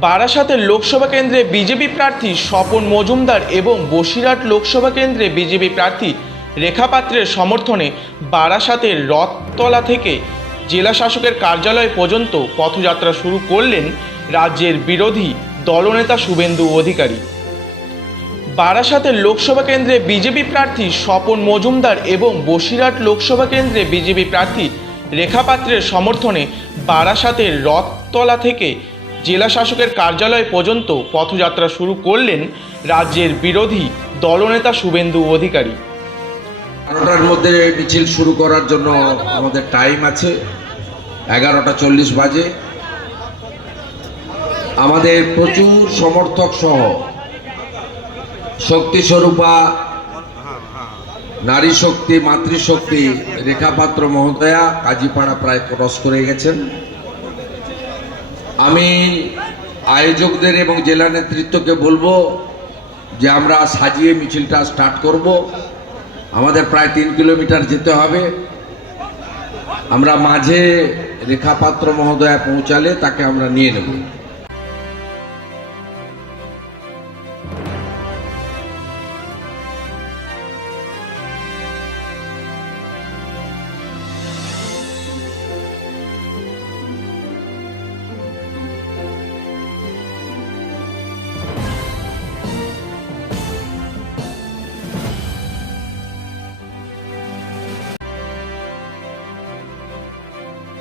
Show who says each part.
Speaker 1: বারাসাতের লোকসভা কেন্দ্রে বিজেপি প্রার্থী স্বপন মজুমদার এবং বসিরহাট লোকসভা কেন্দ্রে বিজেপি প্রার্থী রেখা পাত্রের সমর্থনে বারাসাতের রথতলা থেকে জেলা শাসকের কার্যালয় পর্যন্ত পথযাত্রা শুরু করলেন রাজ্যের বিরোধী দলনেতা শুভেন্দু অধিকারী। বারাসাতের লোকসভা কেন্দ্রে বিজেপি প্রার্থী স্বপন মজুমদার এবং বসিরহাট লোকসভা কেন্দ্রে বিজেপি প্রার্থী রেখা পাত্রের সমর্থনে বারাসাতের রথতলা থেকে জেলা শাসকের কার্যালয় পর্যন্ত পথযাত্রা শুরু করলেন রাজ্যের বিরোধী দলনেতা শুভেন্দু অধিকারী।
Speaker 2: বারোটার মধ্যে মিছিল শুরু করার জন্য আমাদের টাইম আছে, এগারোটা চল্লিশ বাজে। আমাদের প্রচুর সমর্থক সহ শক্তি স্বরূপা, নারী শক্তি মাতৃশক্তি রেখাপাত্র মহোদয়া, কাজীপাড়া প্রায় ক্রস করে গেছেন। আমি আয়োজকদের এবং জেলা নেতৃত্বকে বলব যে আমরা সাজিয়ে মিছিলটা স্টার্ট করব। আমাদের প্রায় তিন কিলোমিটার যেতে হবে। আমরা মাঝে রেখাপাত্র মহোদয়া পৌঁছালে তাকে আমরা নিয়ে নেব।